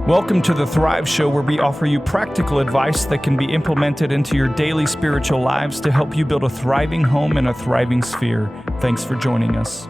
Welcome to the Thrive Show, where we offer you practical advice that can be implemented into your daily spiritual lives to help you build a thriving home and a thriving sphere. Thanks for joining us.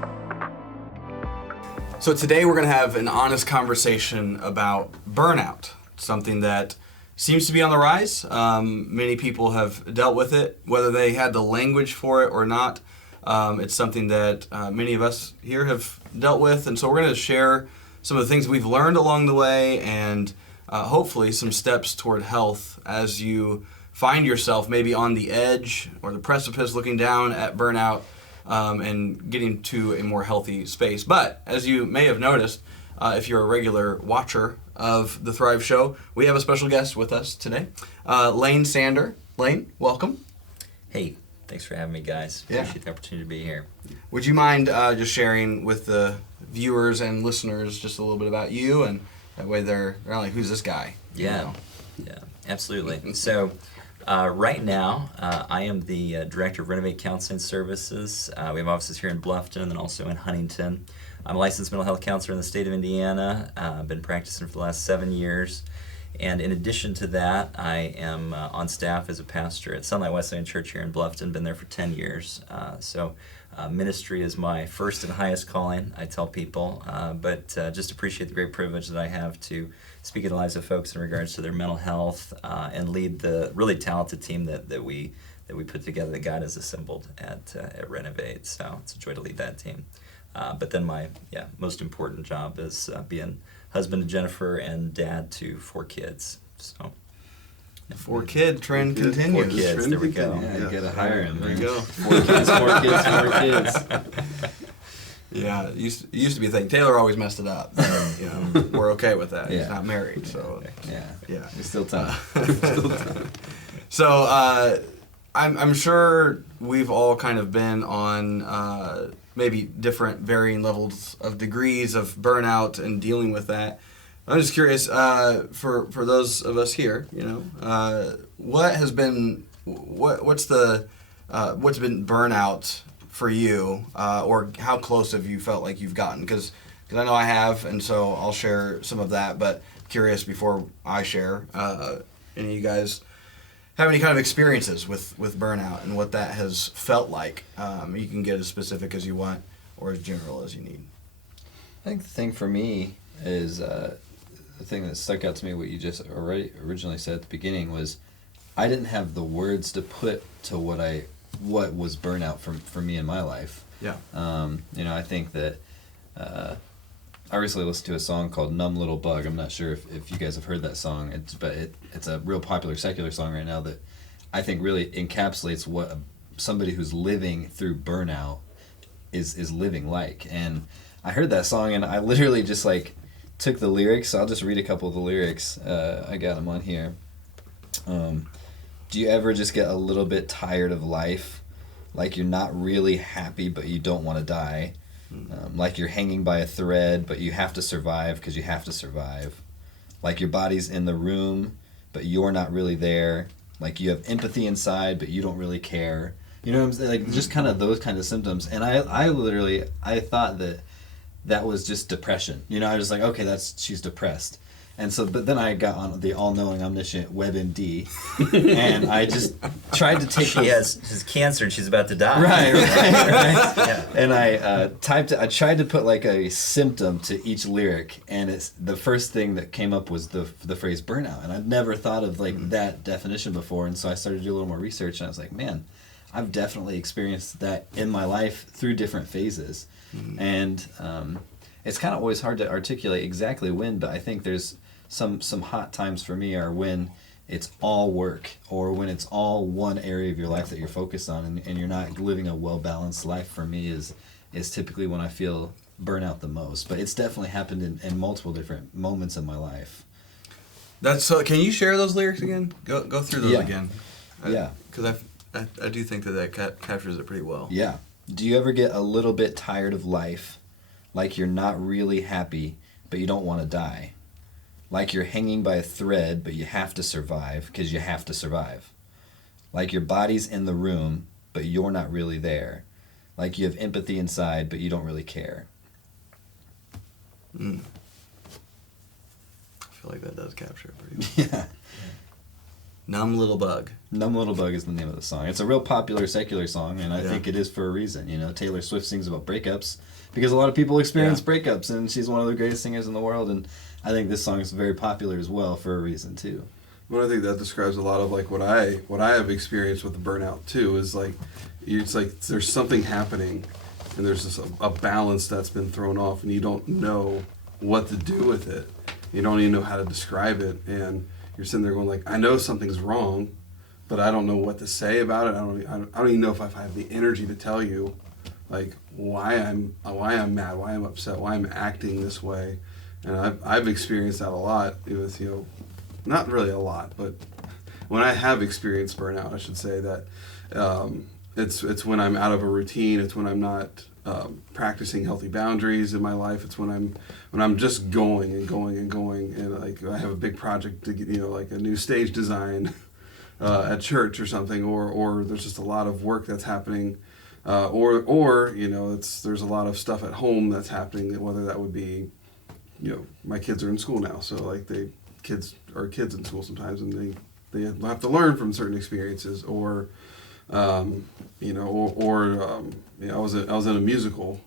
So today we're going to have an honest conversation about burnout, something that seems to be on the rise. Many people have dealt with it, whether they had the language for it or not. It's something that many of us here have dealt with, and so we're going to share some of the things we've learned along the way, and hopefully some steps toward health as you find yourself maybe on the edge or the precipice looking down at burnout and getting to a more healthy space. But as you may have noticed, if you're a regular watcher of the Thrive Show, we have a special guest with us today, Lane Sander. Lane, welcome. Hey, thanks for having me, guys. Appreciate the opportunity to be here. Would you mind just sharing with the viewers and listeners just a little bit about you, and that way they're like, who's this guy? Yeah, absolutely. So right now, I am the director of Renovate Counseling Services. We have offices here in Bluffton and then also in Huntington. I'm a licensed mental health counselor in the state of Indiana. I've been practicing for the last 7 years. And in addition to that, I am on staff as a pastor at Sunlight Wesleyan Church here in Bluffton. Been there for 10 years. So ministry is my first and highest calling, I tell people. But just appreciate the great privilege that I have to speak in the lives of folks in regards to their mental health and lead the really talented team that we put together, that God has assembled at Renovate. So it's a joy to lead that team. But then my most important job is being husband to Jennifer and dad to 4 kids. So 4-kid trend continues. 4 kids, there we go. Yeah, you gotta hire him. There you go. 4 kids, 4 kids, 4 kids. Yeah, it used to be a thing. Taylor always messed it up. We're okay with that. Yeah. He's not married, so Yeah. There's still time. So I'm sure we've all kind of been on maybe different varying levels of degrees of burnout and dealing with that. I'm just curious, for those of us here, what's been burnout for you, or how close have you felt like you've gotten? Because I know I have, and so I'll share some of that. But curious, before I share, any of you guys have any kind of experiences with burnout and what that has felt like? You can get as specific as you want or as general as you need. I think the thing for me is the thing that stuck out to me, what you just originally said at the beginning, was I didn't have the words to put to what was burnout for me in my life. Yeah. I think that I recently listened to a song called Numb Little Bug. I'm not sure if you guys have heard that song, but it's a real popular secular song right now that I think really encapsulates what somebody who's living through burnout is living like. And I heard that song and I literally just took the lyrics. I'll just read a couple of the lyrics. I got them on here. Do you ever just get a little bit tired of life? Like you're not really happy, but you don't want to die. Like you're hanging by a thread, but you have to survive because you have to survive. Like your body's in the room, but you're not really there. Like you have empathy inside, but you don't really care. You know what I'm saying? Like just kind of those kind of symptoms. And I thought that was just depression. I was like, okay, she's depressed. And so, but then I got on the all-knowing, omniscient WebMD, and I just tried to take. She has cancer and she's about to die. Right. Yeah. And I I tried to put a symptom to each lyric, and the first thing that came up was the phrase burnout, and I'd never thought of that definition before, and so I started to do a little more research, and I was like, man, I've definitely experienced that in my life through different phases, and it's kind of always hard to articulate exactly when, but I think there's some hot times for me are when it's all work or when it's all one area of your life that you're focused on and you're not living a well-balanced life. For me is typically when I feel burnout the most, but it's definitely happened in multiple different moments in my life. Can you share those lyrics again? Go through those again. Because I do think that captures it pretty well. Yeah. Do you ever get a little bit tired of life? Like you're not really happy, but you don't want to die. Like you're hanging by a thread, but you have to survive because you have to survive. Like your body's in the room, but you're not really there. Like you have empathy inside, but you don't really care. I feel like that does capture it pretty well. Yeah. Numb Little Bug. Numb Little Bug is the name of the song. It's a real popular secular song, and I Yeah. think it is for a reason. You know, Taylor Swift sings about breakups because a lot of people experience breakups, and she's one of the greatest singers in the world, and I think this song is very popular as well for a reason too. Well, I think that describes a lot of like what I have experienced with the burnout too. Is like, it's like there's something happening, and there's just a balance that's been thrown off, and you don't know what to do with it. You don't even know how to describe it, and you're sitting there going like, I know something's wrong, but I don't know what to say about it. I don't even know if I have the energy to tell you, like why I'm mad, why I'm upset, why I'm acting this way, and I've experienced that a lot with, you know, not really a lot, but when I have experienced burnout, I should say that it's when I'm out of a routine. It's when I'm not practicing healthy boundaries in my life. It's when I'm just going and going and going, and like I have a big project to get, you know, like a new stage design at church or something, or there's just a lot of work that's happening, or you know, there's a lot of stuff at home that's happening. Whether that would be, you know, my kids are in school now, so like kids are kids in school sometimes, and they have to learn from certain experiences, or you know, you know, I was in a musical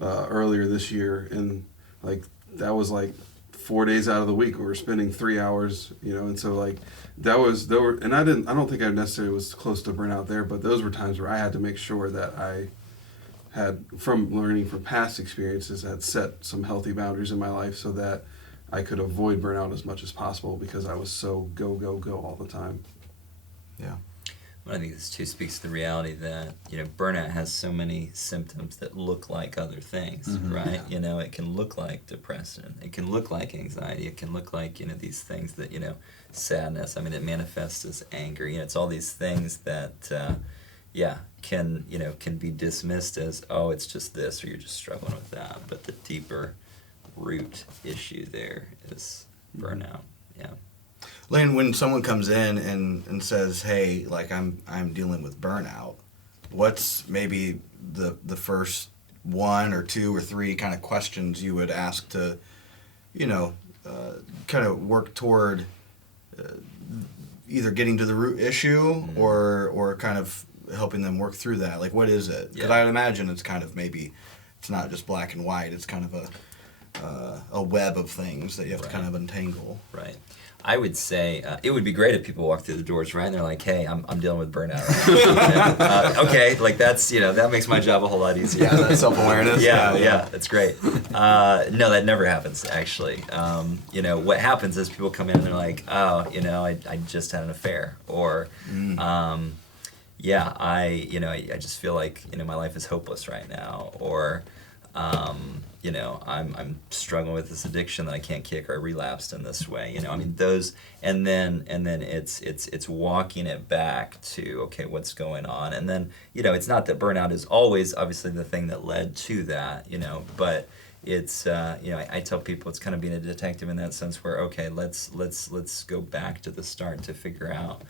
earlier this year, and like that was like 4 days out of the week we were spending 3 hours, you know, and so like and I don't think I necessarily was close to burnout there, but those were times where I had to make sure that I had, from learning from past experiences, had set some healthy boundaries in my life so that I could avoid burnout as much as possible, because I was so go, go, go all the time. Yeah. Well, I think this too speaks to the reality that, you know, burnout has so many symptoms that look like other things, right? Yeah. You know, it can look like depression, it can look like anxiety, it can look like, you know, these things that, you know, sadness. I mean, it manifests as anger. You know, it's all these things that, can be dismissed as, oh, it's just this, or you're just struggling with that. But the deeper root issue there is burnout. Yeah. Lane, when someone comes in and says, hey, like I'm dealing with burnout, what's maybe the first 1 or 2 or 3 kind of questions you would ask to, you know, kind of work toward either getting to the root issue or kind of helping them work through that? Like, what is it? Because I would imagine it's kind of, maybe it's not just black and white. It's kind of a web of things that you have to kind of untangle. Right. I would say it would be great if people walk through the doors, right, and they're like, hey, I'm dealing with burnout right now. Okay, like that's, you know, that makes my job a whole lot easier. Yeah, that self-awareness. Yeah, that's great. No, that never happens, actually. You know, what happens is people come in and they're like, oh, you know, I just had an affair, or I just feel like, you know, my life is hopeless right now, or you know, I'm struggling with this addiction that I can't kick, or I relapsed in this way. You know, I mean, those, and then it's walking it back to, okay, what's going on? And then, you know, it's not that burnout is always obviously the thing that led to that, you know, but it's you know, I tell people it's kind of being a detective in that sense, where, okay, let's go back to the start to figure out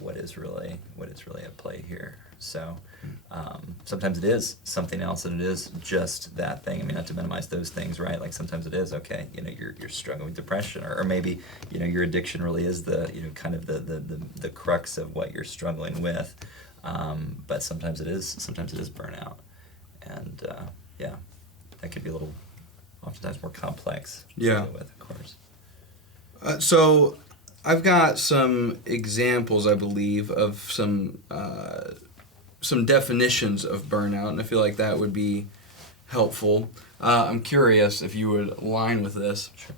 what is really at play here. So sometimes it is something else, and it is just that thing. I mean, not to minimize those things, right? Like sometimes it is, okay, you know, you're struggling with depression, or maybe, you know, your addiction really is the, you know, kind of the crux of what you're struggling with. But sometimes it is burnout, and that could be a little, oftentimes more complex to deal with, of course. So I've got some examples, I believe, of some definitions of burnout, and I feel like that would be helpful. I'm curious if you would align with this. Sure.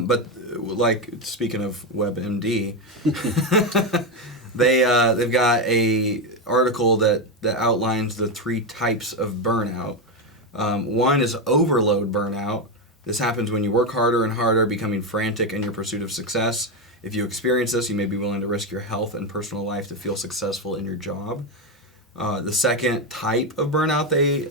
But like, speaking of WebMD, they've got a article that outlines the 3 types of burnout. One is overload burnout. This happens when you work harder and harder, becoming frantic in your pursuit of success. If you experience this, you may be willing to risk your health and personal life to feel successful in your job. The second type of burnout they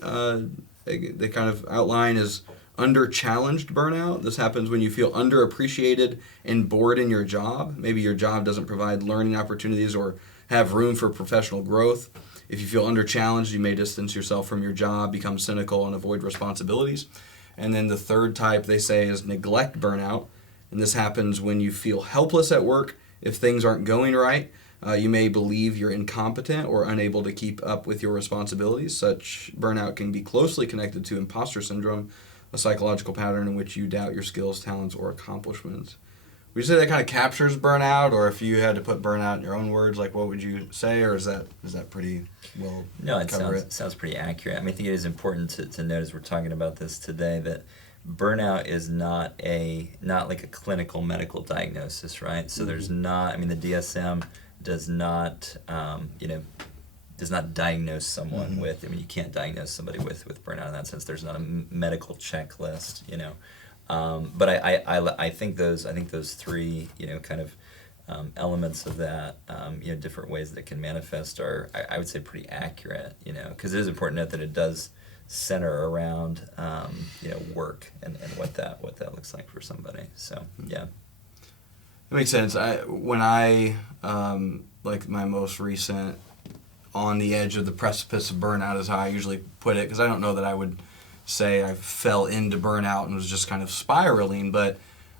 kind of outline is under-challenged burnout. This happens when you feel underappreciated and bored in your job. Maybe your job doesn't provide learning opportunities or have room for professional growth. If you feel under-challenged, you may distance yourself from your job, become cynical, and avoid responsibilities. And then the third type they say is neglect burnout. And this happens when you feel helpless at work if things aren't going right. You may believe you're incompetent or unable to keep up with your responsibilities. Such burnout can be closely connected to imposter syndrome, a psychological pattern in which you doubt your skills, talents, or accomplishments. Would you say that kind of captures burnout, or if you had to put burnout in your own words, like what would you say, or is that pretty well? No, it cover sounds pretty accurate. I mean, I think it is important to note as we're talking about this today that burnout is not like a clinical medical diagnosis, right? So there's not. I mean, the DSM does not diagnose someone with. I mean, you can't diagnose somebody with burnout in that sense. There's not a medical checklist, But I think those three, kind of elements of that, different ways that it can manifest are, I would say, pretty accurate, because it is important to note that it does center around, work and what that looks like for somebody. So, yeah. It makes sense. When like my most recent on the edge of the precipice of burnout is how I usually put it, because I don't know that I would say I fell into burnout and was just kind of spiraling, but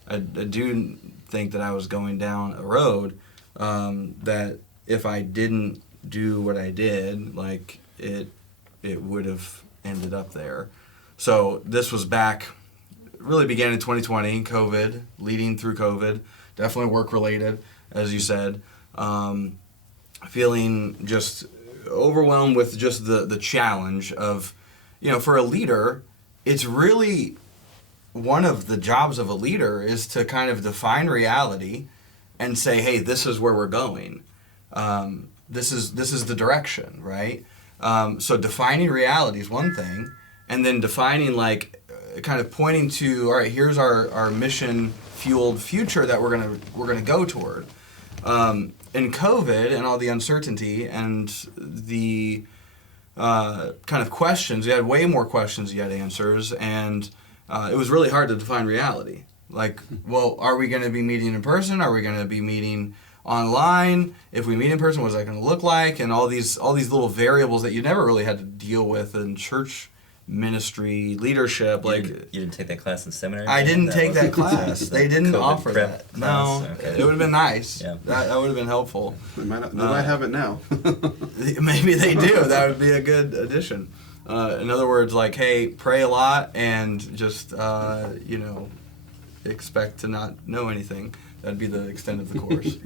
I do think that I was going down a road that if I didn't do what I did, like it would have ended up there. So this was really began in 2020, COVID, leading through COVID, definitely work related, as you said. Feeling just overwhelmed with just the challenge of, for a leader, it's really one of the jobs of a leader is to kind of define reality and say, hey, this is where we're going. This is the direction, right? So defining reality is one thing, and then defining kind of pointing to, all right, here's our mission fueled future that we're gonna go toward. In COVID and all the uncertainty and the kind of questions, you had way more questions you had answers, and it was really hard to define reality. Like, well, are we going to be meeting in person? Are we going to be meeting online? If we meet in person, what's that going to look like? And all these little variables that you never really had to deal with in church ministry leadership. You didn't take that class in seminary? I didn't take that class. They didn't COVID offer prep that. class? No, Okay. it would have been nice. Yeah. That would have been helpful. They might have it now. Maybe they do. That would be a good addition. In other words, like, hey, pray a lot and just, expect to not know anything. That'd be the extent of the course.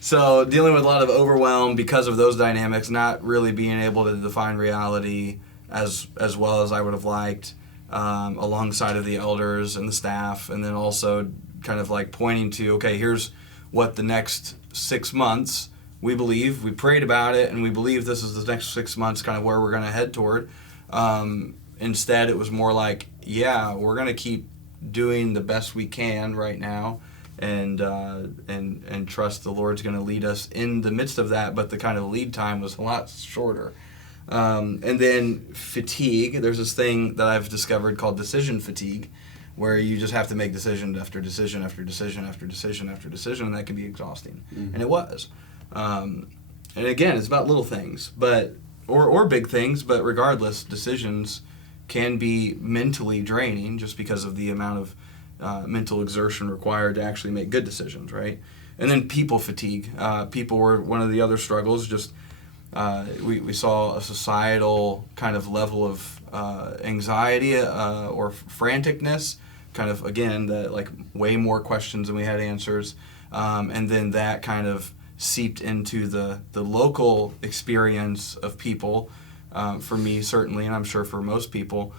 So dealing with a lot of overwhelm because of those dynamics, not really being able to define reality as well as I would have liked, alongside of the elders and the staff, and then also kind of like pointing to, okay, here's what the next 6 months we believe. We prayed about it, and we believe this is the next 6 months kind of where we're going to head toward. Instead, it was more like, yeah, we're going to keep doing the best we can right now, and trust the Lord's going to lead us in the midst of that, but the kind of lead time was a lot shorter. And then fatigue. There's this thing that I've discovered called decision fatigue, where you just have to make decision after decision after decision after decision after decision, and that can be exhausting. Mm-hmm. And it was. And again, it's about little things, or big things, but regardless, decisions can be mentally draining just because of the amount of mental exertion required to actually make good decisions, right? And then people fatigue. People were one of the other struggles. Just we saw a societal kind of level of anxiety or franticness, kind of, again, like way more questions than we had answers. And then that kind of seeped into the local experience of people, for me certainly, and I'm sure for most people,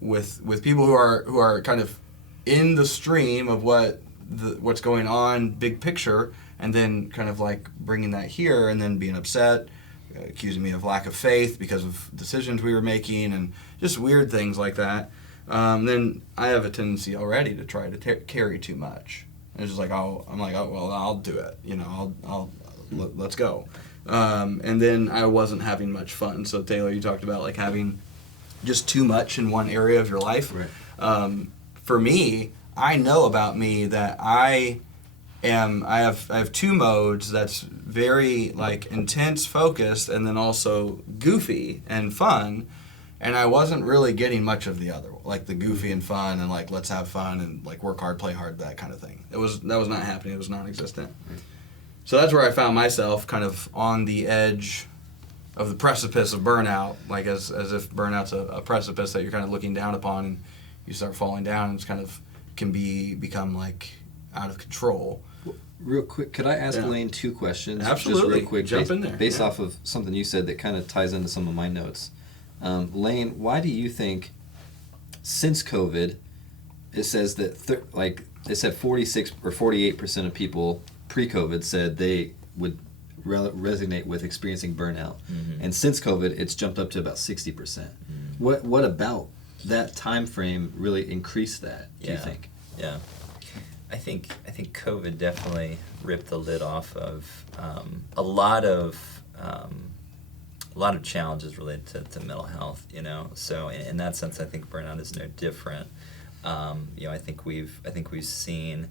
with people who are kind of in the stream of what's going on, big picture, and then kind of like bringing that here and then being upset, accusing me of lack of faith because of decisions we were making and just weird things like that. Then I have a tendency already to try to carry too much. And it's just like, well, I'll do it. Let's go. And then I wasn't having much fun. So Taylor, you talked about like having just too much in one area of your life. Right. For me, I know about me that I have two modes that's very like intense, focused, and then also goofy and fun. and I wasn't really getting much of the other, like the goofy and fun and like let's have fun and like work hard, play hard, that kind of thing. That was not happening. It was non-existent. So that's where I found myself kind of on the edge of the precipice of burnout, like as if burnout's a precipice that you're kind of looking down upon, and you start falling down, and it's kind of can become like out of control. Real quick, could I ask Yeah. Lane 2 questions? Absolutely. Just real quick, Jump in there. based Yeah. off of something you said that kind of ties into some of my notes. Lane, why do you think, since COVID, it says that it said 46 or 48% of people pre-COVID said they would resonate with experiencing burnout, and since COVID, it's jumped up to about 60%. What about that time frame really increased that? Do you think? Yeah. I think COVID definitely ripped the lid off of a lot of challenges related to mental health. So in that sense, I think burnout is no different. I think we've seen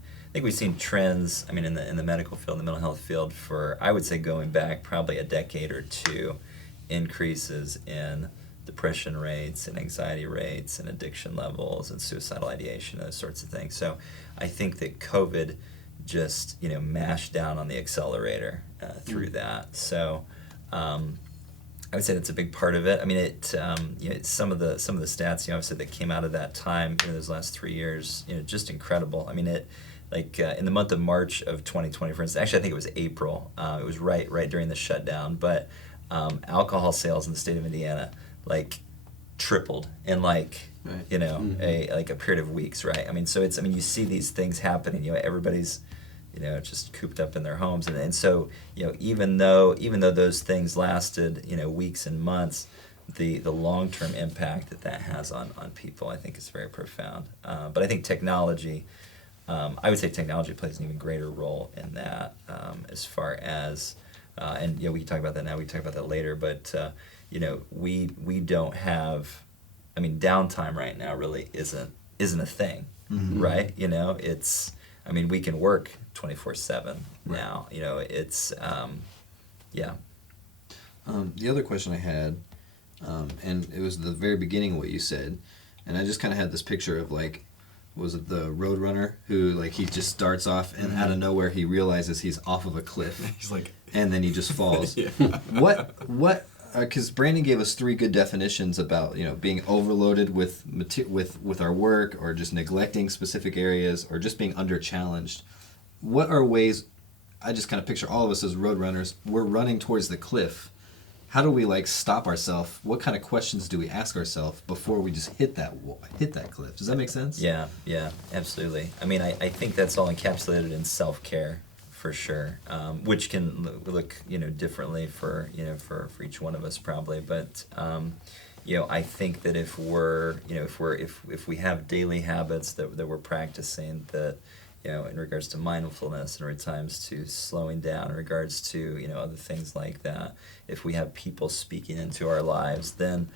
trends. I mean, in the medical field, the mental health field, for I would say going back probably a decade or two, increases in depression rates and anxiety rates and addiction levels and suicidal ideation, those sorts of things. So I think that COVID just mashed down on the accelerator through that. So I would say that's a big part of it. I mean, some of the stats obviously that came out of that time, those last 3 years, just incredible. I mean, in the month of March of 2020, for instance, actually I think it was April. It was right during the shutdown, but alcohol sales in the state of Indiana tripled in Right. a period of weeks, right? I mean, so you see these things happening. Everybody's just cooped up in their homes, and so even though those things lasted weeks and months, the long-term impact that has on people, I think, is very profound. But I think technology, I would say technology plays an even greater role in that, as far as and we can talk about that now. We can talk about that later, but we don't have. I mean, downtime right now really isn't a thing, right? It's. I mean, we can work 24/7 now. It's yeah. The other question I had, and it was the very beginning of what you said, and I just kind of had this picture of was it the Roadrunner who he just starts off and out of nowhere he realizes he's off of a cliff. He's like, and then he just falls. Yeah. What? Because Brandon gave us 3 good definitions about being overloaded with our work, or just neglecting specific areas, or just being under challenged. What are ways? I just kind of picture all of us as roadrunners. We're running towards the cliff. How do we stop ourselves? What kind of questions do we ask ourselves before we just hit that cliff? Does that make sense? Yeah, absolutely. I mean, I think that's all encapsulated in self-care. For sure, which can look differently for each one of us probably, but I think that if we have daily habits that we're practicing, that in regards to mindfulness, in regards to slowing down, in regards to other things like that, if we have people speaking into our lives, then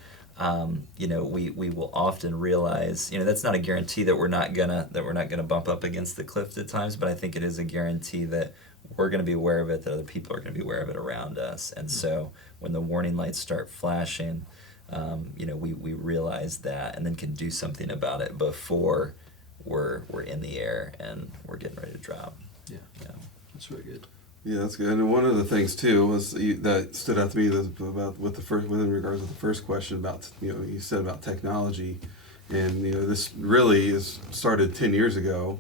we will often realize, that's not a guarantee that we're not gonna bump up against the cliff at times, but I think it is a guarantee that we're gonna be aware of it, that other people are gonna be aware of it around us, and so when the warning lights start flashing, we realize that, and then can do something about it before we're in the air and we're getting ready to drop. Yeah. That's really good. Yeah, that's good. And one of the things too was that stood out to me about in regards to the first question about you said about technology, and this really started 10 years ago,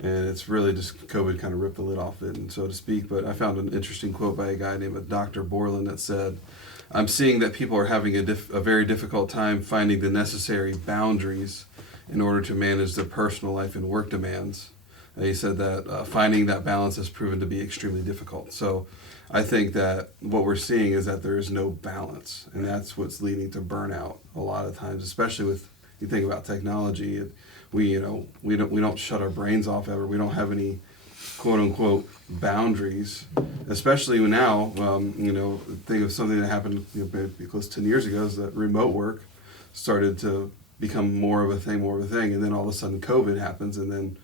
and it's really just COVID kind of ripped the lid off it, and so to speak. But I found an interesting quote by a guy named Dr. Borland that said, "I'm seeing that people are having a very difficult time finding the necessary boundaries in order to manage their personal life and work demands." He said that finding that balance has proven to be extremely difficult. So I think that what we're seeing is that there is no balance, and that's what's leading to burnout a lot of times, especially with, you think about technology. We don't shut our brains off ever. We don't have any quote unquote boundaries, especially now. Think of something that happened maybe close to 10 years ago, is that remote work started to become more of a thing, and then all of a sudden COVID happens, and then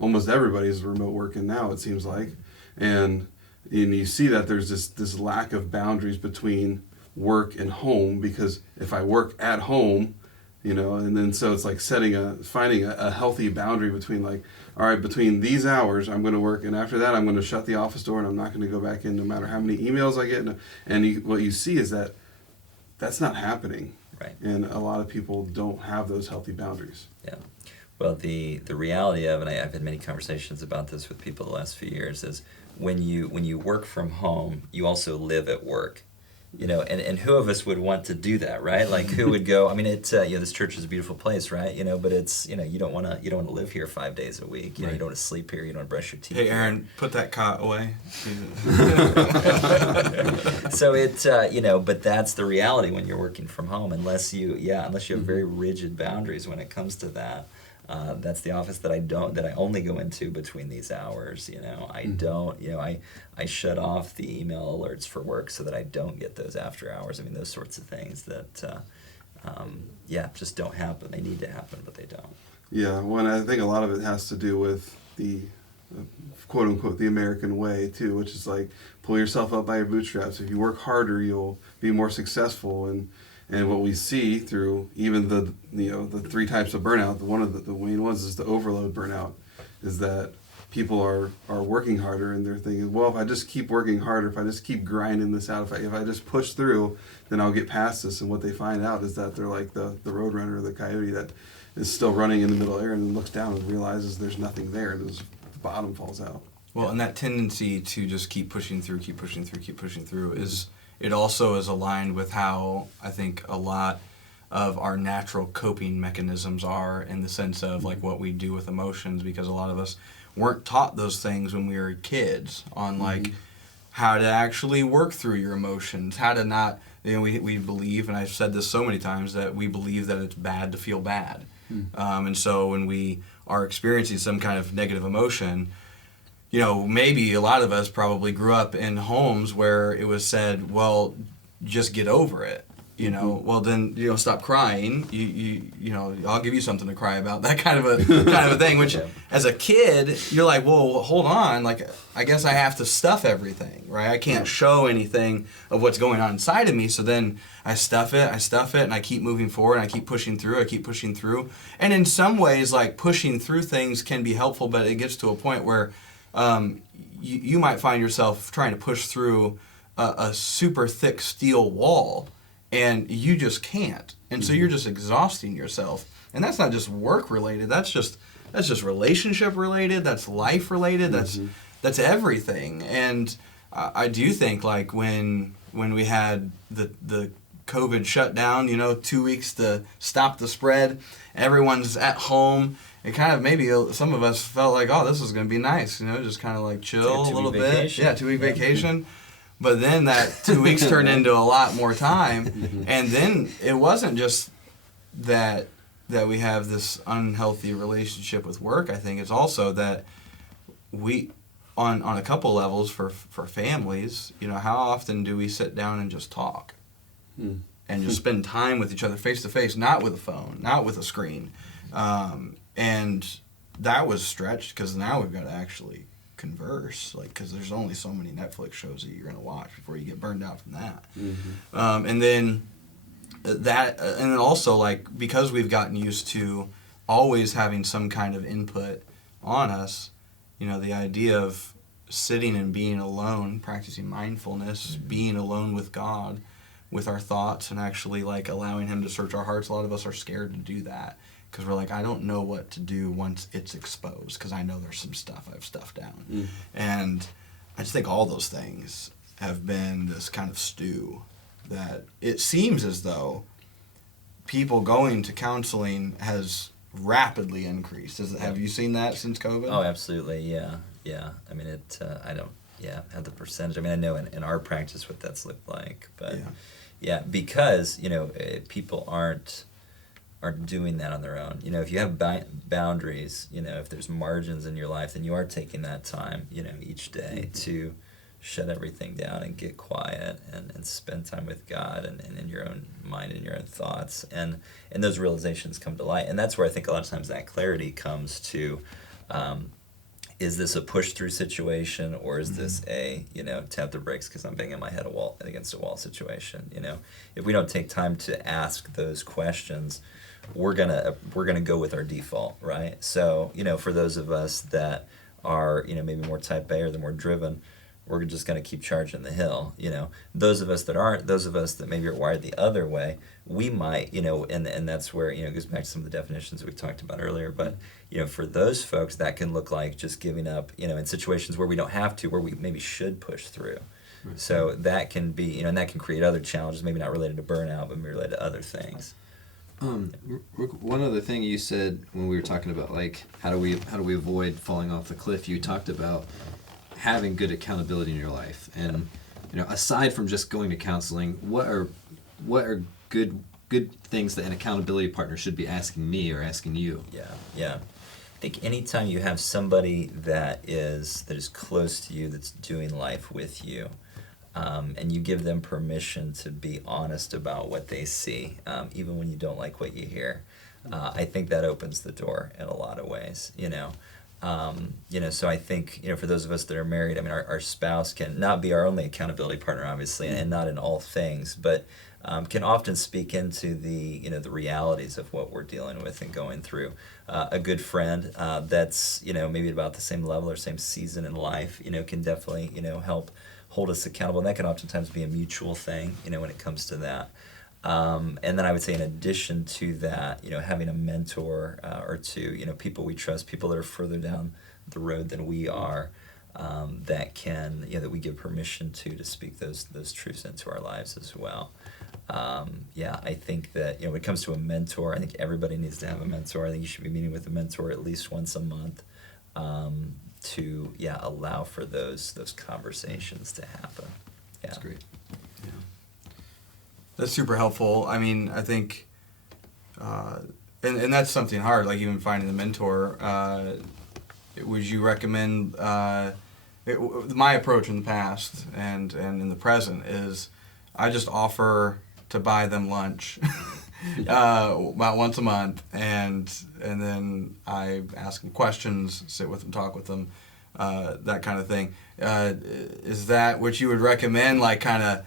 almost everybody's remote working now, it seems like, and you see that there's this lack of boundaries between work and home, because if I work at home, and then so it's like finding a healthy boundary between like, all right, between these hours I'm going to work, and after that I'm going to shut the office door and I'm not going to go back in no matter how many emails I get. And what you see is that that's not happening. Right. And a lot of people don't have those healthy boundaries. Yeah. Well, the reality of, and I've had many conversations about this with people the last few years, is when you work from home, you also live at work. And who of us would want to do that, right? Like, who would go? I mean, this church is a beautiful place, right? But it's, you don't want to live here 5 days a week. You Right. don't want to sleep here. You don't want to brush your teeth. Hey, Aaron, put that cot away. So but that's the reality when you're working from home. Unless you have very rigid boundaries when it comes to that. That's the office that I only go into between these hours. I don't. I shut off the email alerts for work so that I don't get those after hours. I mean, those sorts of things that just don't happen. They need to happen, but they don't. Yeah, well, and I think a lot of it has to do with the quote unquote the American way too, which is like pull yourself up by your bootstraps. If you work harder, you'll be more successful. And what we see through even the 3 types of burnout, one of the main ones is the overload burnout, is that people are working harder and they're thinking, well, if I just keep working harder, if I just keep grinding this out, if I just push through, then I'll get past this. And what they find out is that they're like the roadrunner or the coyote that is still running in the middle air and then looks down and realizes there's nothing there and the bottom falls out. Well, and that tendency to just keep pushing through is, it also is aligned with how I think a lot of our natural coping mechanisms are, in the sense of like what we do with emotions, because a lot of us weren't taught those things when we were kids on like how to actually work through your emotions, how to not, we believe, and I've said this so many times, that we believe that it's bad to feel bad. And so when we are experiencing some kind of negative emotion, maybe a lot of us probably grew up in homes where it was said, well, just get over it. Well, then, stop crying. I'll give you something to cry about. That kind of a thing, which as a kid, you're like, well, hold on. Like, I guess I have to stuff everything, right? I can't show anything of what's going on inside of me. So then I stuff it, and I keep moving forward, and I keep pushing through. And in some ways, like, pushing through things can be helpful, but it gets to a point where you might find yourself trying to push through a super thick steel wall, and you just can't. And so you're just exhausting yourself. And that's not just work related. That's just relationship related. That's life related. That's everything. And I do think, like, when we had the COVID shutdown, 2 weeks to stop the spread, everyone's at home. It kind of, maybe some of us felt like, oh, this is going to be nice, just kind of like chill a little bit. Yeah, 2 week vacation. But then that 2 weeks turned into a lot more time. And then it wasn't just that we have this unhealthy relationship with work. I think it's also that we, on a couple levels for families, how often do we sit down and just talk? And just spend time with each other face to face, not with a phone, not with a screen. And that was stretched, because now we've got to actually converse, like, because there's only so many Netflix shows that you're going to watch before you get burned out from that. And then also, like, because we've gotten used to always having some kind of input on us, the idea of sitting and being alone, practicing mindfulness, being alone with God, with our thoughts, and actually, like, allowing Him to search our hearts. A lot of us are scared to do that, because we're like, I don't know what to do once it's exposed, because I know there's some stuff I've stuffed down. And I just think all those things have been this kind of stew that it seems as though people going to counseling has rapidly increased. Have you seen that since COVID? Oh, absolutely, yeah. I mean, I don't have the percentage. I mean, I know in our practice what that's looked like, but because, people aren't doing that on their own. If you have boundaries, if there's margins in your life, then you are taking that time, each day to shut everything down and get quiet and spend time with God and in your own mind and your own thoughts. And those realizations come to light. And that's where I think a lot of times that clarity comes to, is this a push-through situation, or is this a, tap the brakes because I'm banging my head against a wall situation? If we don't take time to ask those questions, we're gonna go with our default, right? So, for those of us that are, maybe more type A or they're more driven, we're just going to keep charging the hill. Those of us that aren't, those of us that maybe are wired the other way, we might, and that's where, it goes back to some of the definitions we talked about earlier. But, for those folks, that can look like just giving up, in situations where we don't have to, where we maybe should push through. Right. So that can be, and that can create other challenges, maybe not related to burnout, but maybe related to other things. One other thing you said when we were talking about like how do we avoid falling off the cliff, you talked about having good accountability in your life, and aside from just going to counseling, what are good things that an accountability partner should be asking me or asking you? Yeah. I think anytime you have somebody that is close to you, that's doing life with you, and you give them permission to be honest about what they see, even when you don't like what you hear, I think that opens the door in a lot of ways. So I think, for those of us that are married, I mean, our spouse can not be our only accountability partner, obviously, and not in all things, but can often speak into the realities of what we're dealing with and going through. A good friend that's, maybe about the same level or same season in life, can definitely, help hold us accountable. And that can oftentimes be a mutual thing, when it comes to that. And then I would say in addition to that, having a mentor or two, people we trust, people that are further down the road than we are, that can, that we give permission to speak those truths into our lives as well. I think that, when it comes to a mentor, I think everybody needs to have a mentor. I think you should be meeting with a mentor at least once a month to allow for those conversations to happen. Yeah. That's great. That's super helpful. I mean, I think, and that's something hard, like even finding the mentor. Would you recommend, my approach in the past and in the present is I just offer to buy them lunch about once a month, and then I ask them questions, sit with them, talk with them, that kind of thing. Is that what you would recommend, like kind of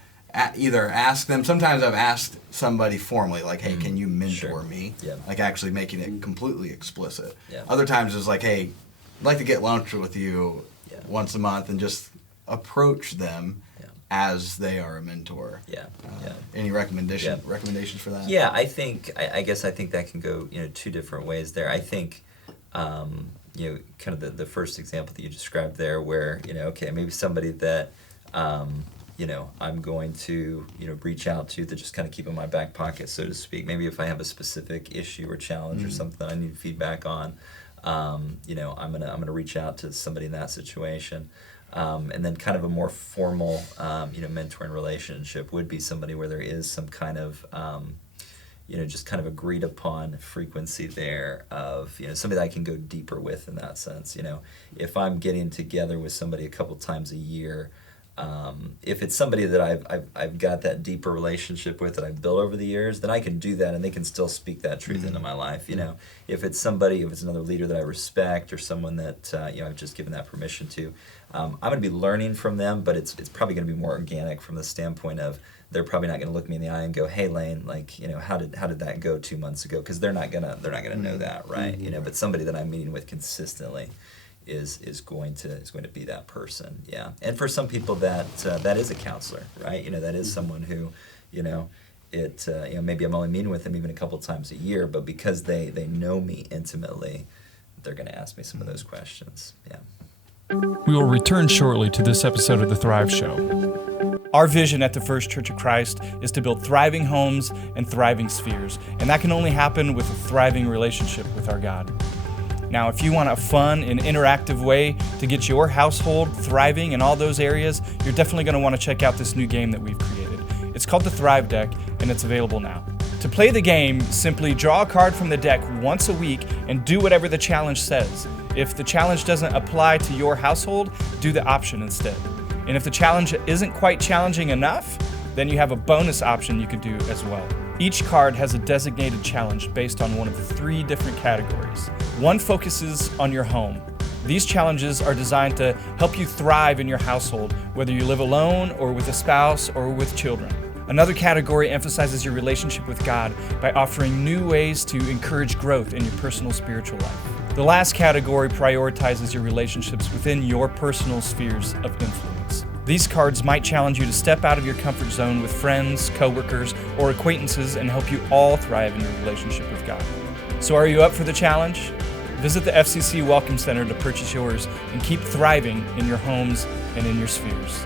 either ask them? Sometimes I've asked somebody formally, like, hey, can you mentor me? Yeah. Like actually making it completely explicit. Yeah. Other times it's like, hey, I'd like to get lunch with you once a month, and just approach them as they are a mentor. Any recommendations for that? Yeah, I guess I think that can go, two different ways there. I think, kind of the first example that you described there where, okay, maybe somebody that, I'm going to, reach out to just kind of keep in my back pocket, so to speak. Maybe if I have a specific issue or challenge or something that I need feedback on, I'm gonna reach out to somebody in that situation. And then kind of a more formal, mentoring relationship would be somebody where there is some kind of, just kind of agreed upon frequency there of, somebody that I can go deeper with in that sense. If I'm getting together with somebody a couple times a year, if it's somebody that I've got that deeper relationship with that I've built over the years, then I can do that and they can still speak that truth into my life. If it's another leader that I respect or someone that I've just given that permission to, I'm going to be learning from them, but it's probably going to be more organic from the standpoint of they're probably not going to look me in the eye and go, hey Lane, like, how did that go 2 months ago? Because they're not gonna know that, right? But somebody that I'm meeting with consistently is going to be that person. And for some people that is a counselor, right? That is someone who maybe I'm only meeting with them even a couple times a year, but because they know me intimately, they're going to ask me some of those questions. We will return shortly to this episode of The Thrive Show. Our vision at the First Church of Christ is to build thriving homes and thriving spheres, and that can only happen with a thriving relationship with our God. Now, if you want a fun and interactive way to get your household thriving in all those areas, you're definitely going to want to check out this new game that we've created. It's called the Thrive Deck, and it's available now. To play the game, simply draw a card from the deck once a week and do whatever the challenge says. If the challenge doesn't apply to your household, do the option instead. And if the challenge isn't quite challenging enough, then you have a bonus option you could do as well. Each card has a designated challenge based on one of the 3 different categories. One focuses on your home. These challenges are designed to help you thrive in your household, whether you live alone or with a spouse or with children. Another category emphasizes your relationship with God by offering new ways to encourage growth in your personal spiritual life. The last category prioritizes your relationships within your personal spheres of influence. These cards might challenge you to step out of your comfort zone with friends, coworkers, or acquaintances and help you all thrive in your relationship with God. So are you up for the challenge? Visit the FCC Welcome Center to purchase yours and keep thriving in your homes and in your spheres.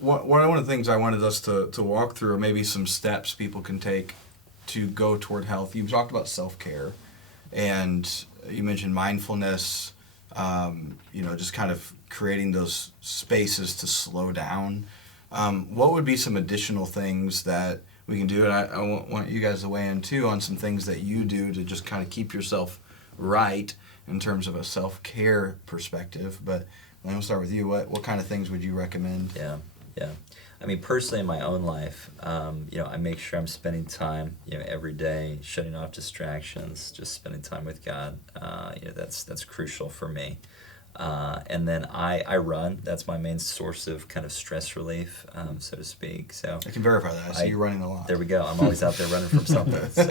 One of the things I wanted us to walk through are maybe some steps people can take to go toward health. You talked about self-care, and you mentioned mindfulness, just kind of creating those spaces to slow down. What would be some additional things that we can do? And I want you guys to weigh in too on some things that you do to just kind of keep yourself right in terms of a self-care perspective. But I'm going to start with you. What kind of things would you recommend? Yeah. I mean, personally in my own life, I make sure I'm spending time, every day, shutting off distractions, just spending time with God. That's crucial for me. And then I run. That's my main source of kind of stress relief, so to speak. So I can verify that. I see you running a lot. There we go. I'm always out there running from something. So,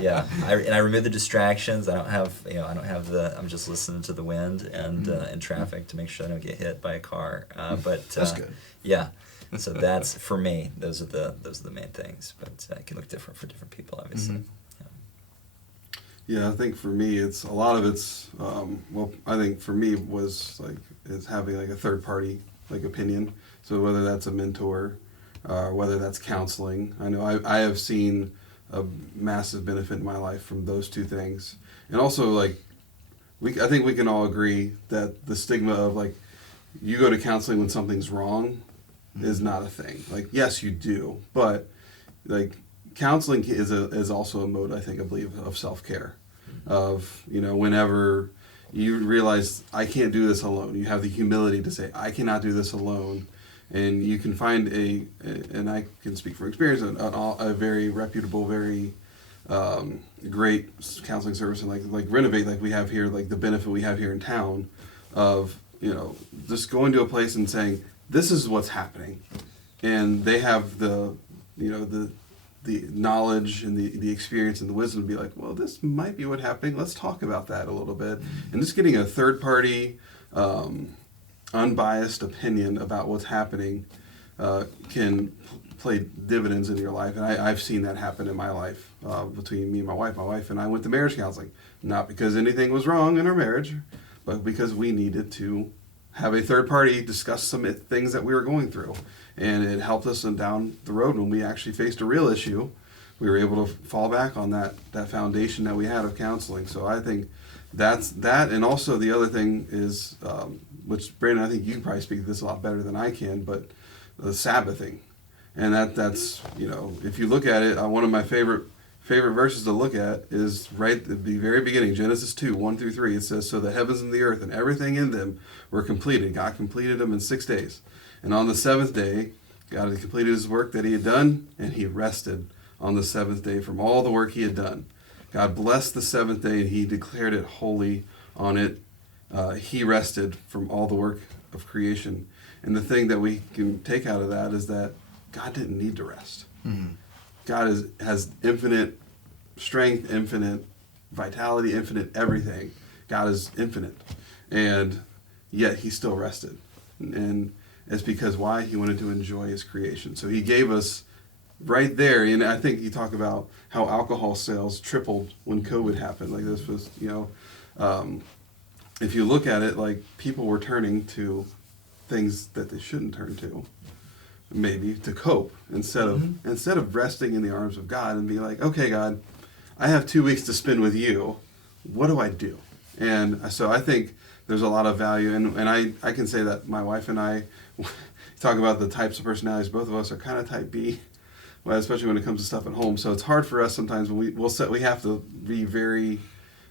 yeah. I remove the distractions. I don't have I'm just listening to the wind and traffic to make sure I don't get hit by a car. But that's good. Yeah. So that's for me. Those are the main things. But it can look different for different people, obviously. Mm-hmm. Yeah, I think for me, it's a lot of it's. I think for me was it's having a third party opinion. So whether that's a mentor, whether that's counseling. I know I have seen a massive benefit in my life from those two things, and also I think we can all agree that the stigma of you go to counseling when something's wrong is not a thing. Yes, you do, but counseling is also a mode, I believe, of self-care. Of, whenever you realize I can't do this alone, you have the humility to say, I cannot do this alone. And you can find and I can speak from experience, a very reputable, very great counseling service, and like Renovate, we have here, the benefit we have here in town of, just going to a place and saying, this is what's happening. And they have the knowledge and the experience and the wisdom to be well, this might be what's happening. Let's talk about that a little bit. And just getting a third party, unbiased opinion about what's happening can play dividends in your life. And I've seen that happen in my life between me and my wife. My wife and I went to marriage counseling, not because anything was wrong in our marriage, but because we needed to have a third party discuss some things that we were going through. And it helped us down the road when we actually faced a real issue. We were able to fall back on that foundation that we had of counseling. So I think that's that. And also the other thing is, which Brandon, I think you can probably speak to this a lot better than I can, but the Sabbathing. And that's, if you look at it, one of my favorite verses to look at is right at the very beginning, Genesis 2:1-3. It says, so the heavens and the earth and everything in them were completed. God completed them in 6 days. And on the seventh day, God had completed his work that he had done, and he rested on the seventh day from all the work he had done. God blessed the seventh day, and he declared it holy. On it, he rested from all the work of creation. And the thing that we can take out of that is that God didn't need to rest. Mm-hmm. God has infinite strength, infinite vitality, infinite everything. God is infinite. And yet he still rested. And it's because why? He wanted to enjoy his creation. So he gave us right there, and I think you talk about how alcohol sales tripled when COVID happened. This was, if you look at it, people were turning to things that they shouldn't turn to, maybe to cope instead of resting in the arms of God and be okay, God, I have 2 weeks to spend with you. What do I do? And so I think there's a lot of value, and I can say that my wife and I talk about the types of personalities. Both of us are kind of type B, well, especially when it comes to stuff at home. So it's hard for us sometimes when we have to be very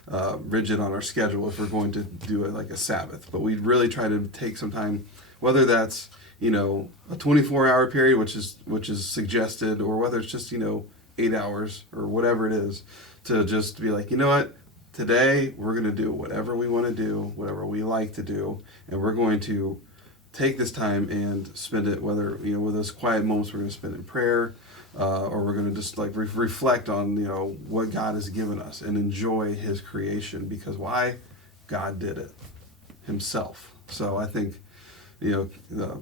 rigid on our schedule if we're going to do a Sabbath. But we really try to take some time, whether that's a 24-hour period, which is suggested, or whether it's just 8 hours or whatever it is, to just be what, today we're going to do whatever we want to do, whatever we like to do, and we're going to take this time and spend it, whether, with those quiet moments we're going to spend in prayer, or we're going to just like reflect on, what God has given us and enjoy his creation, because why? God did it himself. So I think, the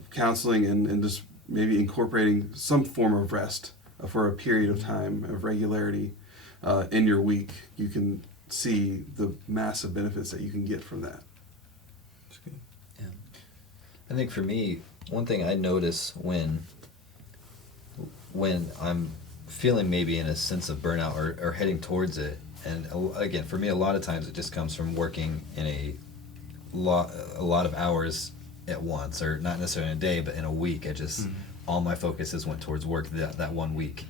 counseling and just maybe incorporating some form of rest for a period of time of regularity in your week, you can see the massive benefits that you can get from that. That's good. Yeah. I think for me, one thing I notice when I'm feeling maybe in a sense of burnout or heading towards it, and again, for me, a lot of times it just comes from working in a lot of hours at once, or not necessarily in a day, but in a week. I just all my focuses went towards work that 1 week.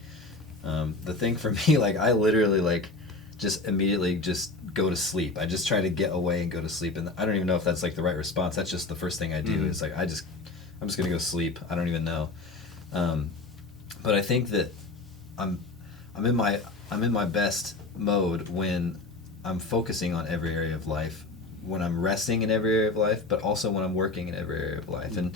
The thing for me, like, I literally like just immediately just go to sleep. I just try to get away and go to sleep, and I don't even know if that's like the right response. That's just the first thing I do. Is like I'm just gonna go sleep. I don't even know. But I think that I'm in my best mode when I'm focusing on every area of life, when I'm resting in every area of life, but also when I'm working in every area of life. And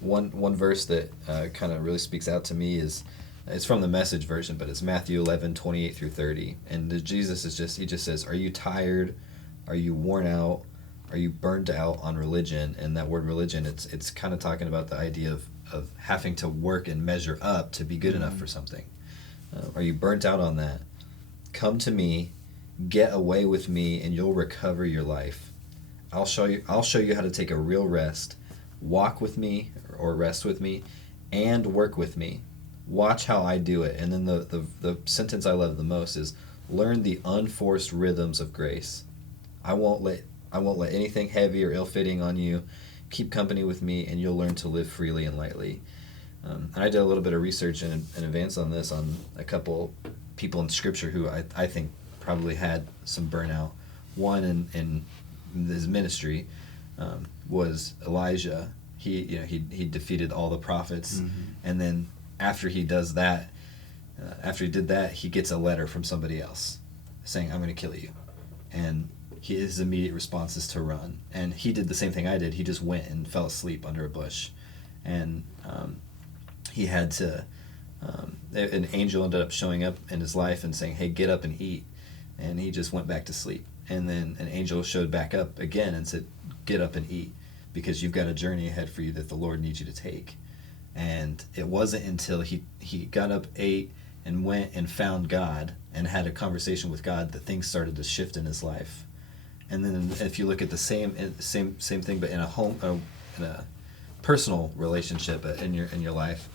one verse that kind of really speaks out to me is, it's from the Message version, but it's Matthew 11:28-30, and Jesus he just says, "Are you tired? Are you worn out? Are you burnt out on religion?" And that word religion, it's kind of talking about the idea of having to work and measure up to be good enough for something. Are you burnt out on that? Come to me, get away with me, and you'll recover your life. I'll show you how to take a real rest. Walk with me, or rest with me, and work with me. Watch how I do it. And then the sentence I love the most is, learn the unforced rhythms of grace. I won't let anything heavy or ill-fitting on you. Keep company with me, and you'll learn to live freely and lightly. And I did a little bit of research in advance on this, on a couple people in Scripture who I think probably had some burnout. One in his ministry was Elijah. He defeated all the prophets, and then after he did that, he gets a letter from somebody else saying, "I'm going to kill you," and his immediate response is to run. And he did the same thing I did. He just went and fell asleep under a bush, and he had to. An angel ended up showing up in his life and saying, "Hey, get up and eat," and he just went back to sleep. And then an angel showed back up again and said, "Get up and eat, because you've got a journey ahead for you that the Lord needs you to take." And it wasn't until he got up, ate, and went and found God and had a conversation with God that things started to shift in his life. And then if you look at the same thing, but in a personal relationship in your life,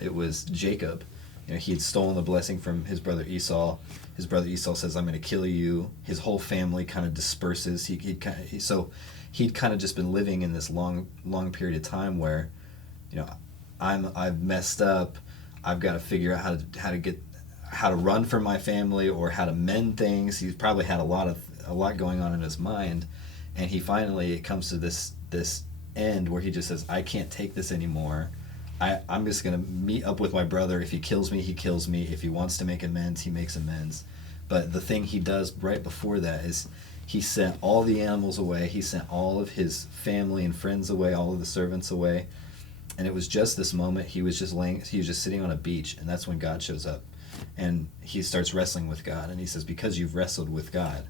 it was Jacob. He had stolen the blessing from his brother Esau. His brother Esau says, "I'm going to kill you." His whole family kind of disperses. He'd kind of just been living in this long period of time where, I've messed up. I've got to figure out how to run for my family, or how to mend things. He's probably had a lot going on in his mind, and it comes to this end where he just says, "I can't take this anymore. I'm just going to meet up with my brother. If he kills me, he kills me. If he wants to make amends, he makes amends." But the thing he does right before that is he sent all the animals away. He sent all of his family and friends away, all of the servants away. And it was just this moment, he was just sitting on a beach, and that's when God shows up. And he starts wrestling with God, and he says, "Because you've wrestled with God,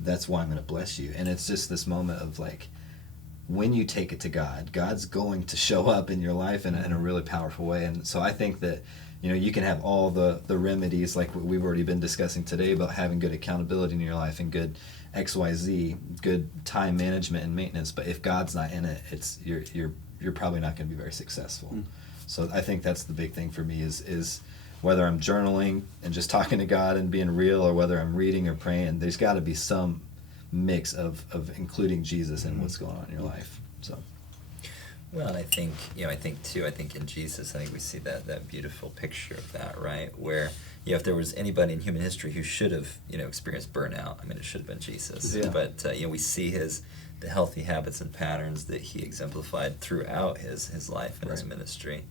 that's why I'm going to bless you." And it's just this moment of like, when you take it to God, God's going to show up in your life in a really powerful way. And so I think that, you can have all the remedies like what we've already been discussing today about having good accountability in your life and good XYZ, good time management and maintenance. But if God's not in it, you're probably not going to be very successful. So I think that's the big thing for me is whether I'm journaling and just talking to God and being real, or whether I'm reading or praying, there's got to be some mix of including Jesus in what's going on in your life. So, well, and I think in Jesus, I think we see that beautiful picture of that, right? Where, if there was anybody in human history who should have, experienced burnout, it should have been Jesus. Yeah. But, we see the healthy habits and patterns that he exemplified throughout his life and his ministry.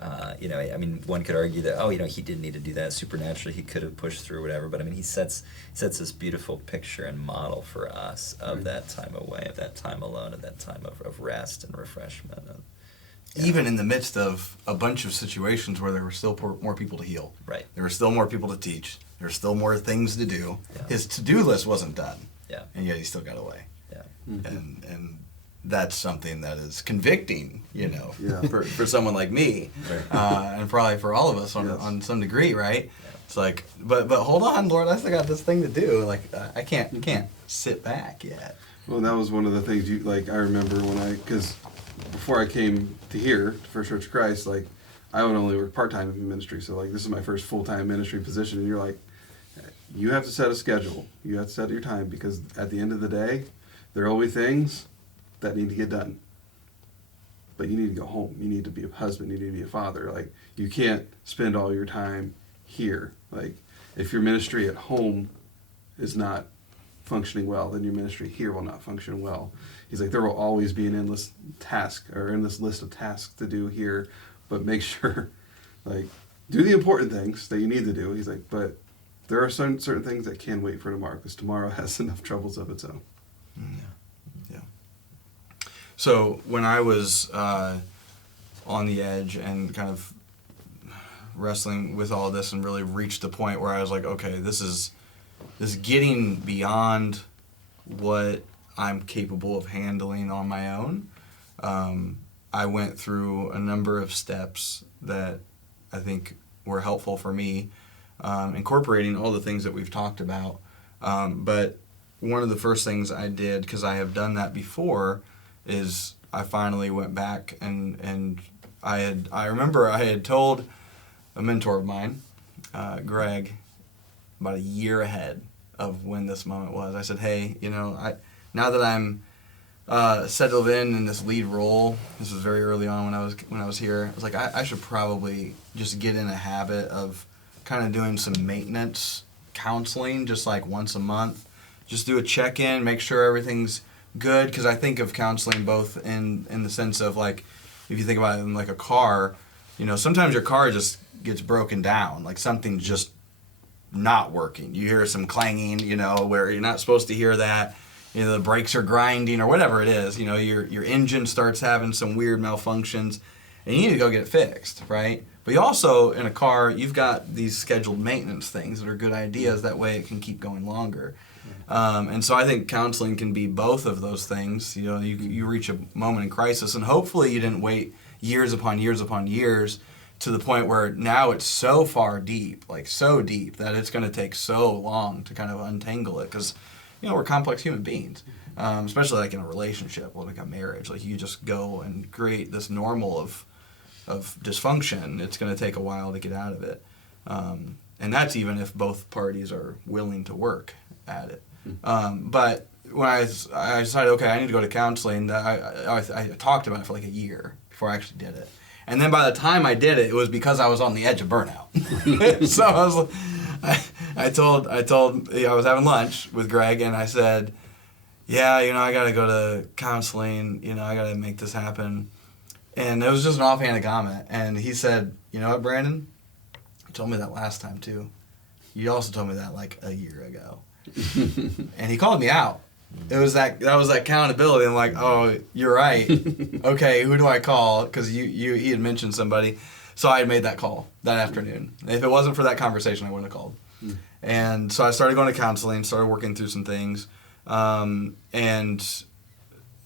I mean, one could argue that, he didn't need to do that supernaturally. He could have pushed through, whatever. But I mean, he sets this beautiful picture and model for us of that time away, of that time alone, of that time of rest and refreshment. And, Even in the midst of a bunch of situations where there were still more people to heal. Right. There were still more people to teach. There were still more things to do. Yeah. His to-do list wasn't done. Yeah. And yet he still got away. Yeah. And that's something that is convicting, Yeah. for someone like me, and probably for all of us on some degree, right? Yeah. It's like, but hold on, Lord, I still got this thing to do. Like, I can't sit back yet. Well, that was one of the things I remember because before I came to here, to First Church of Christ, I would only work part-time in ministry. So this is my first full-time ministry position. And you're like, you have to set a schedule. You have to set your time, because at the end of the day, there will be things that need to get done. But you need to go home. You need to be a husband. You need to be a father. You can't spend all your time here. If your ministry at home is not functioning well, then your ministry here will not function well. He's like, there will always be an endless task, or endless list of tasks to do here, but make sure, do the important things that you need to do. He's like, but there are certain things that can wait for tomorrow, because tomorrow has enough troubles of its own. Yeah. So when I was on the edge and kind of wrestling with all this, and really reached the point where I was like, okay, this is getting beyond what I'm capable of handling on my own. I went through a number of steps that I think were helpful for me, incorporating all the things that we've talked about. But one of the first things I did, because I have done that before, is I finally went back and I remember I had told a mentor of mine, Greg, about a year ahead of when this moment was. I said, hey, now that I'm settled in this lead role, this was very early on when I was here, I was like, I should probably just get in a habit of kind of doing some maintenance counseling, just once a month. Just do a check-in, make sure everything's good, because I think of counseling both in the sense of if you think about it in a car, sometimes your car just gets broken down, something's just not working. You hear some clanging, where you're not supposed to hear that. The brakes are grinding or whatever it is. Your engine starts having some weird malfunctions, and you need to go get it fixed, right? But you also, in a car, you've got these scheduled maintenance things that are good ideas. That way it can keep going longer. And so I think counseling can be both of those things. You reach a moment in crisis, and hopefully you didn't wait years upon years upon years to the point where now it's so far deep, so deep, that it's going to take so long to kind of untangle it, because we're complex human beings, especially in a relationship, like a marriage. You just go and create this normal of dysfunction. It's going to take a while to get out of it, and that's even if both parties are willing to work at it. But when I decided, okay, I need to go to counseling, I talked about it for a year before I actually did it. And then by the time I did it, it was because I was on the edge of burnout. So I was having lunch with Greg, and I said, yeah, I got to go to counseling, I got to make this happen. And it was just an offhanded comment. And he said, you know what, Brandon? You told me that last time too. You also told me that a year ago. And he called me out. It was that was that accountability. I'm like, oh, you're right. Okay, who do I call? Because he had mentioned somebody. So I had made that call that afternoon. If it wasn't for that conversation, I wouldn't have called. And so I started going to counseling, started working through some things. And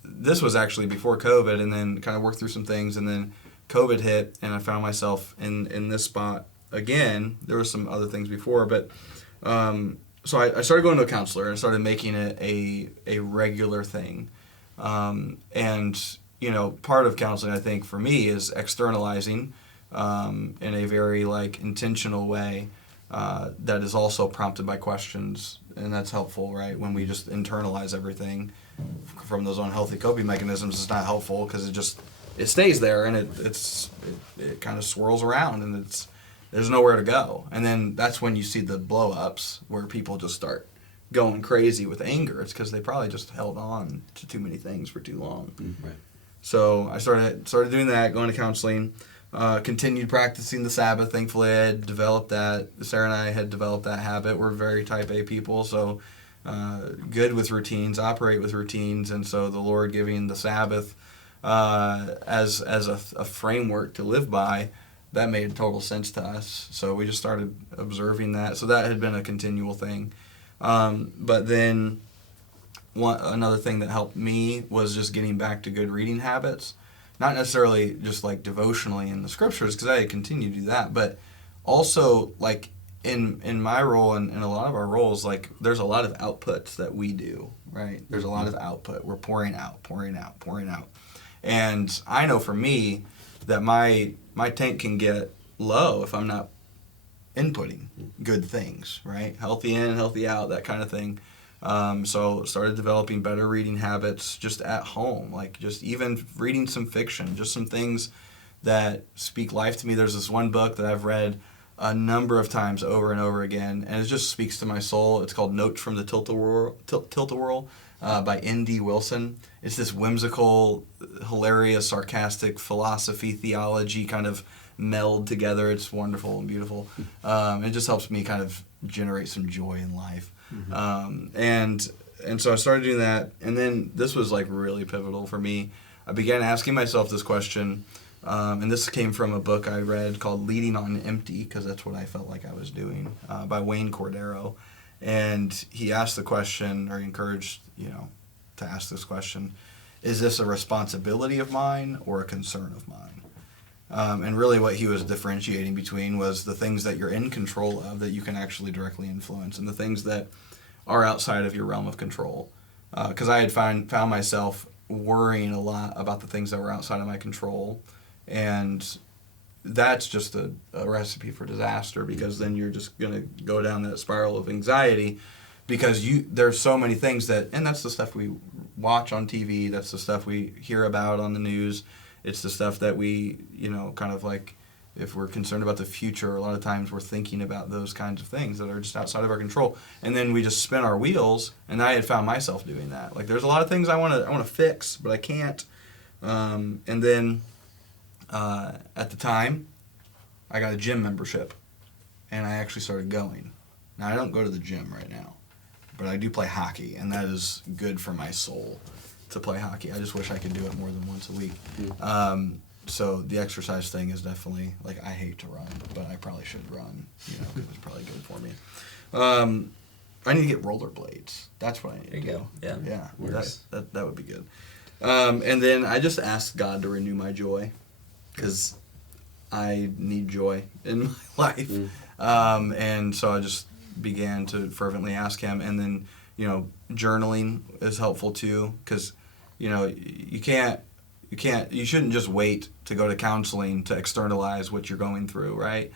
this was actually before COVID, and then kind of worked through some things, and then COVID hit, and I found myself in this spot again. There were some other things before, but so I started going to a counselor and started making it a regular thing. And part of counseling, I think, for me, is externalizing in a very intentional way that is also prompted by questions, and that's helpful, right? When we just internalize everything from those unhealthy coping mechanisms, it's not helpful, because it stays there, and it kind of swirls around, and there's nowhere to go. And then that's when you see the blow-ups where people just start going crazy with anger. It's because they probably just held on to too many things for too long. Right. So I started doing that, going to counseling. continued practicing the Sabbath. Thankfully, I had developed that. Sarah and I had developed that habit. We're very type A people, so good with routines, operate with routines, and so the Lord giving the Sabbath as a framework to live by, that made total sense to us. So we just started observing that. So that had been a continual thing. But then another thing that helped me was just getting back to good reading habits. Not necessarily just like devotionally in the scriptures, because I continue to do that, but also like in my role and in a lot of our roles, like there's a lot of outputs that we do, right? There's a lot of output. We're pouring out. And I know for me that my tank can get low if I'm not inputting good things, right? Healthy in, healthy out, that kind of thing. So started developing better reading habits just at home, like just even reading some fiction, just some things that speak life to me. There's this one book that I've read a number of times over and over again, and it just speaks to my soul. It's called Notes from the Tilt-A-Whirl by N.D. Wilson. It's this whimsical, hilarious, sarcastic philosophy, theology kind of meld together. It's wonderful and beautiful. It just helps me kind of generate some joy in life. And so I started doing that, and then this was like really pivotal for me. I began asking myself this question, and this came from a book I read called Leading on Empty, because that's what I felt like I was doing, by Wayne Cordero. And he asked the question, or he encouraged, to ask this question: is this a responsibility of mine or a concern of mine? And really what he was differentiating between was the things that you're in control of, that you can actually directly influence, and the things that are outside of your realm of control. Because I had found myself worrying a lot about the things that were outside of my control, and that's just a recipe for disaster, because then you're just going to go down that spiral of anxiety, because there's so many things and that's the stuff we watch on TV, that's the stuff we hear about on the news, it's the stuff that we, kind of like, if we're concerned about the future, a lot of times we're thinking about those kinds of things that are just outside of our control, and then we just spin our wheels. And I had found myself doing that. Like, there's a lot of things I want to fix, but I can't. And then at the time, I got a gym membership, and I actually started going. Now, I don't go to the gym right now, but I do play hockey, and that is good for my soul to play hockey. I just wish I could do it more than once a week. So the exercise thing is definitely, like, I hate to run, but I probably should run, because it's probably good for me. I need to get rollerblades. That's what I need to do. Yeah, that would be good. And then I just asked God to renew my joy, because I need joy in my life. And so I just began to fervently ask him. And then, journaling is helpful too, because, you shouldn't just wait to go to counseling to externalize what you're going through, right?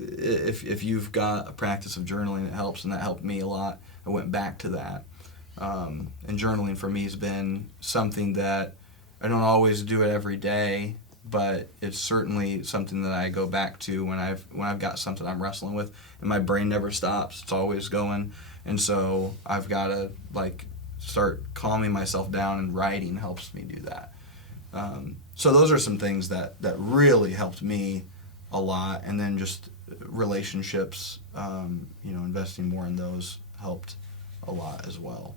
If you've got a practice of journaling, it helps, and that helped me a lot. I went back to that. And journaling for me has been something that I don't always do it every day, but it's certainly something that I go back to when I've got something I'm wrestling with, and my brain never stops. It's always going. And so I've got to, start calming myself down, and writing helps me do that. So those are some things that really helped me a lot. And then just relationships, investing more in those helped a lot as well.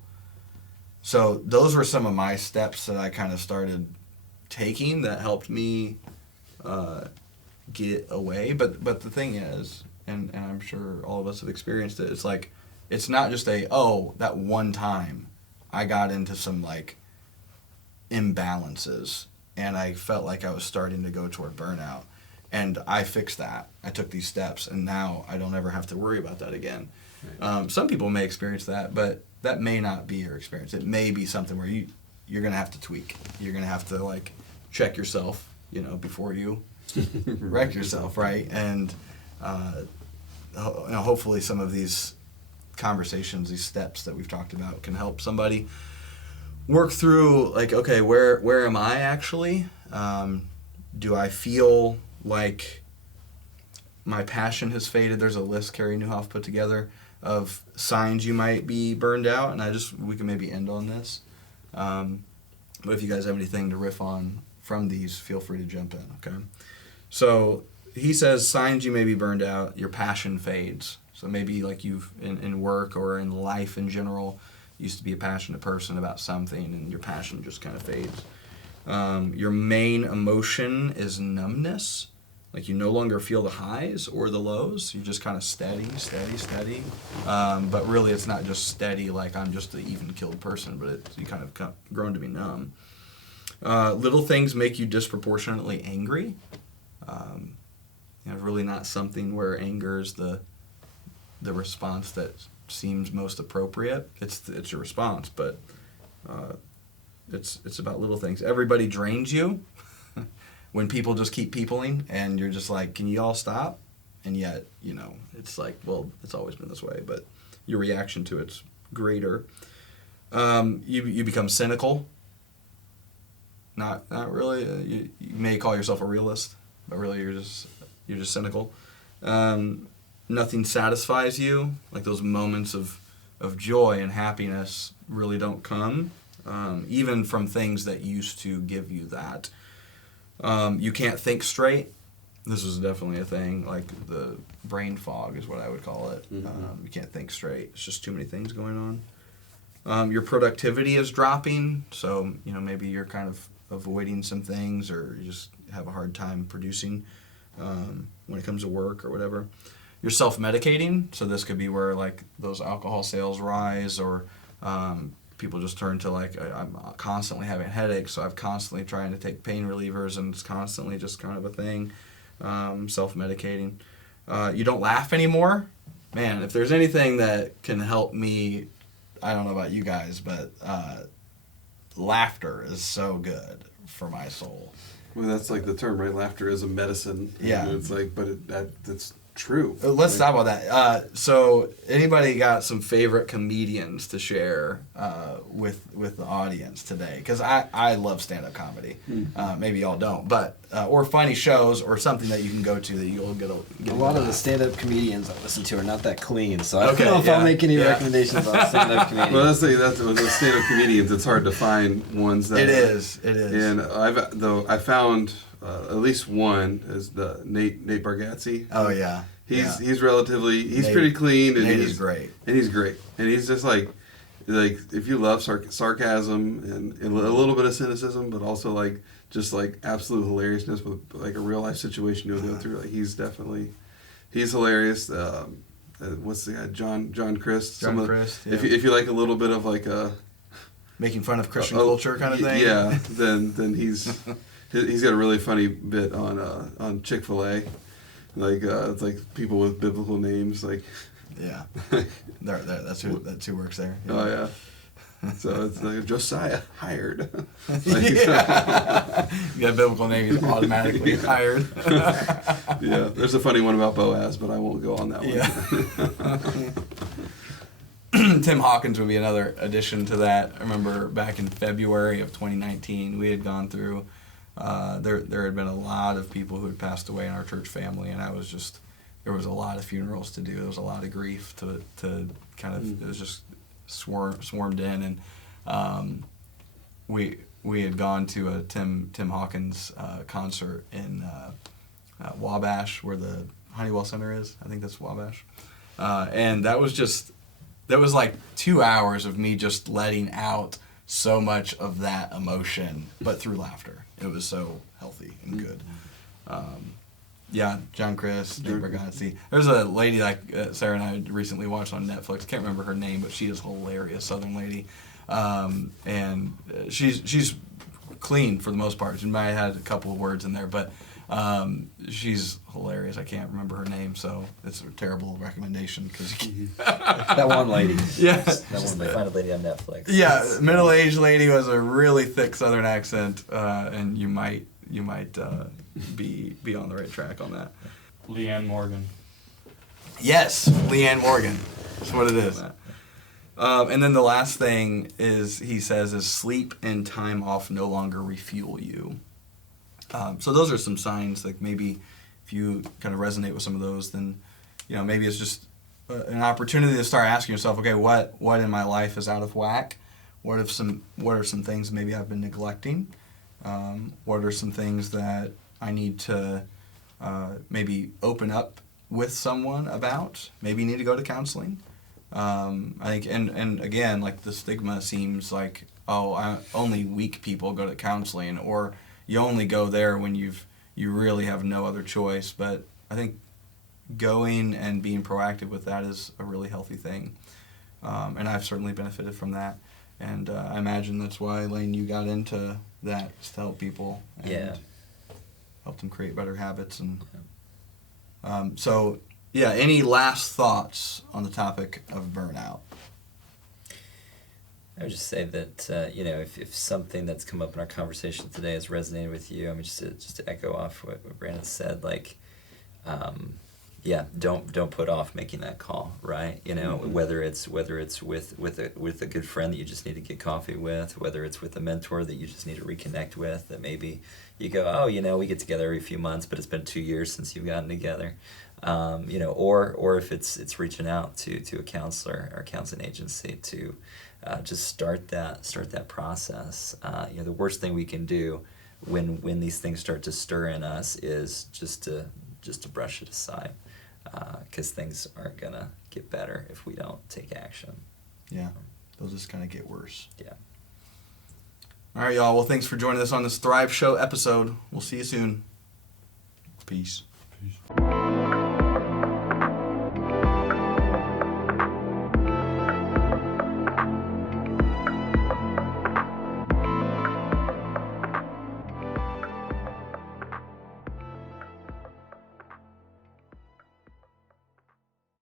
So those were some of my steps that I kind of started taking that helped me get away. But the thing is, and I'm sure all of us have experienced it, it's not just that one time I got into some imbalances, and I felt like I was starting to go toward burnout, and I fixed that. I took these steps, and now I don't ever have to worry about that again. Right. Some people may experience that, but that may not be your experience. It may be something where you're going to have to tweak. You're going to have to check yourself, before you wreck yourself, right? And hopefully some of these conversations, these steps that we've talked about, can help somebody work through, okay, where am I actually? Do I feel like my passion has faded? There's a list Carrie Newhoff put together of signs you might be burned out, and we can maybe end on this. But if you guys have anything to riff on from these, feel free to jump in, okay? So he says, signs you may be burned out, your passion fades. So maybe like you've, in work or in life in general, used to be a passionate person about something and your passion just kind of fades. Your main emotion is numbness. Like you no longer feel the highs or the lows. You're just kind of steady. But really it's not just steady like I'm just an even-keeled person, but you kind of grown to be numb. Little things make you disproportionately angry. Really not something where anger is the response that seems most appropriate. It's your response, but it's about little things. Everybody drains you when people just keep peopling, and you're just like, can you all stop? And yet, it's like, well, it's always been this way, but your reaction to it's greater. You become cynical. Not really. You may call yourself a realist, but really you're just cynical. Nothing satisfies you. Like those moments of joy and happiness really don't come, even from things that used to give you that. You can't think straight. This was definitely a thing. Like the brain fog is what I would call it. Mm-hmm. You can't think straight. It's just too many things going on. Your productivity is dropping. So maybe you're kind of avoiding some things, or you just have a hard time producing when it comes to work or whatever. You're self-medicating, so this could be where like those alcohol sales rise, or people just turn to like, I'm constantly having headaches, so I'm constantly trying to take pain relievers, and it's constantly just kind of a thing. Self-medicating. You don't laugh anymore. Man, if there's anything that can help me, I don't know about you guys, but laughter is so good for my soul. Well, that's like the term, right? Laughter is a medicine. Yeah. And it's like, but that's true. Let's talk about that. So, anybody got some favorite comedians to share with the audience today? Because I love stand-up comedy. Maybe y'all don't, but or funny shows or something that you can go to that you'll get A lot of the stand-up comedians I listen to are not that clean, so I Okay, don't know if yeah, I'll make any yeah. recommendations on stand-up comedians. Well, let's say that with the stand-up comedians, it's hard to find ones that. It is. And I found at least one is the Nate Bargatze. Oh yeah. He's relatively Nate- pretty clean, and Nate he's is great. and he's great, and he's just like if you love sarcasm and a little bit of cynicism, but also like just like absolute hilariousness with like a real life situation you'll go through. Like he's hilarious. What's the guy? John Christ. John Christ. Yeah. If you like a little bit of like a Making fun of Christian culture kind of thing. yeah, then he's got a really funny bit on Chick-fil-A. Like it's like people with biblical names, like Yeah. That's who works there. Yeah. oh yeah. So it's like Josiah hired. Yeah. You got a biblical name, he's automatically hired. Yeah, there's a funny one about Boaz, but I won't go on that one. Yeah. Tim Hawkins would be another addition to that. I remember back in February of 2019, we had gone through. There had been a lot of people who had passed away in our church family, and there was a lot of funerals to do. There was a lot of grief to kind of, it was just swarmed in, and we had gone to a Tim Hawkins concert in Wabash, where the Honeywell Center is. I think that's Wabash, and that was like 2 hours of me just letting out so much of that emotion, but through laughter. It was so healthy and good. Yeah, John Chris, Nate Bargatze. There's a lady like Sarah and I recently watched on Netflix. Can't remember her name, but she is hilarious, Southern lady, and she's clean for the most part. She might have had a couple of words in there, but she's hilarious. I can't remember her name, so it's a terrible recommendation because That one lady. Yeah. That one lady. Find a lady on Netflix. Yeah, middle-aged lady who has a really thick Southern accent, and you might be on the right track on that. Leanne Morgan. Yes, Leanne Morgan. That's what it is. And then the last thing he says is sleep and time off no longer refuel you. So those are some signs, like maybe if you kind of resonate with some of those, then maybe it's just an opportunity to start asking yourself, okay, what in my life is out of whack? What are some things maybe I've been neglecting? What are some things that I need to maybe open up with someone about? Maybe need to go to counseling. I think, and again, like the stigma seems like, only weak people go to counseling, or you only go there when you really have no other choice. But I think going and being proactive with that is a really healthy thing, and I've certainly benefited from that. And I imagine that's why, Lane, you got into that, is to help people and help them create better habits. And so, any last thoughts on the topic of burnout? I would just say that if something that's come up in our conversation today has resonated with you, I mean, just to echo off what Brandon said, like, don't put off making that call, right? Whether it's with a good friend that you just need to get coffee with, whether it's with a mentor that you just need to reconnect with, that maybe you go, we get together every few months, but it's been 2 years since you've gotten together, or if it's reaching out to a counselor or counseling agency to just start that process. The worst thing we can do when these things start to stir in us is just to brush it aside, because things aren't gonna get better if we don't take action. Yeah, they'll just kind of get worse. Yeah. All right, y'all. Well, thanks for joining us on this Thrive Show episode. We'll see you soon. Peace. Peace.